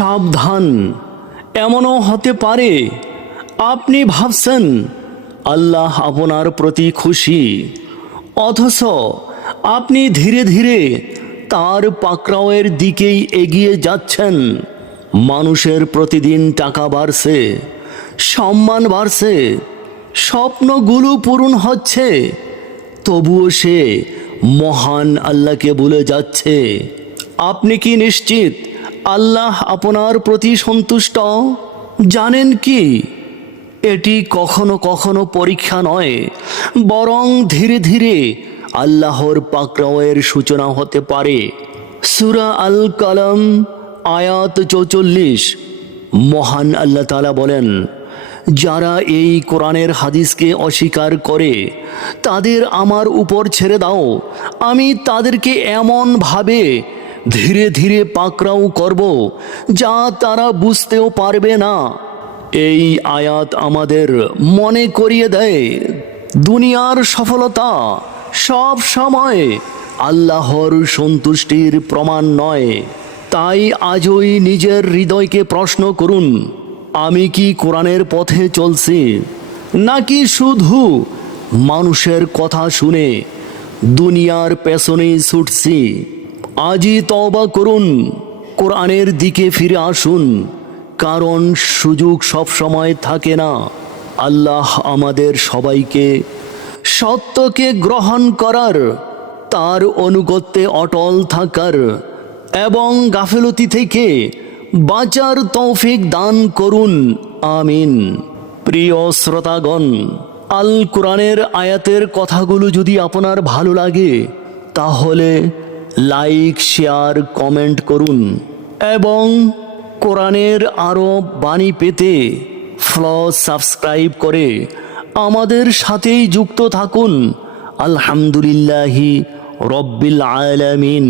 সাবধান, এমনও হতে পারে আপনি ভাবছেন আল্লাহ আপনার প্রতি খুশি, অথচ আপনি ধীরে ধীরে তার পাকড়াওয়ের দিকেই এগিয়ে যাচ্ছেন। মানুষের প্রতিদিন টাকা বাড়ছে, সম্মান বাড়ছে, স্বপ্নগুলো পূরণ হচ্ছে, তবুও সে মহান আল্লাহকে ভুলে যাচ্ছে। আপনি কি নিশ্চিত আল্লাহ আপনার প্রতি সন্তুষ্ট? জানেন কি, এটি কখনো কখনো পরীক্ষা নয়, বরং ধীরে ধীরে আল্লাহর পাকড়াওয়ের সূচনা হতে পারে। সূরা আল কালাম আয়াত 44। মহান আল্লাহ তাআলা বলেন, যারা এই কোরআনের হাদিসকে অস্বীকার করে তাদের আমার উপর ছেড়ে দাও, আমি তাদেরকে এমনভাবে ধীরে ধীরে পাকড়াও করব যা তারা বুঝতেও পারবে না। এই আয়াত আমাদের মনে করিয়ে দেয়, দুনিয়ার সফলতা সব সময় আল্লাহর সন্তুষ্টির প্রমাণ নয়। তাই আজই নিজের হৃদয়কে প্রশ্ন করুন, আমি কি কোরআনের পথে চলছি, নাকি শুধু মানুষের কথা শুনে দুনিয়ার পেছনেই ছুটছি? আজই তওবা করুন, কোরআনের দিকে ফিরে আসুন, কারণ সুযোগ সব সময় থাকে না। আল্লাহ আমাদের সবাইকে সত্যকে গ্রহণ করার, তার অনুগত্যে অটল থাকার এবং গাফেলতি থেকে বাঁচার তৌফিক দান করুন, আমিন। প্রিয় শ্রোতাগণ, আল কোরআনের আয়াতের কথাগুলো যদি আপনার ভালো লাগে তাহলে লাইক, শেয়ার, কমেন্ট করুন এবং কোরআনের আরও বাণী পেতে সাবস্ক্রাইব করে আমাদের সাথেই যুক্ত থাকুন। আলহামদুলিল্লাহি রব্বিল আলামিন।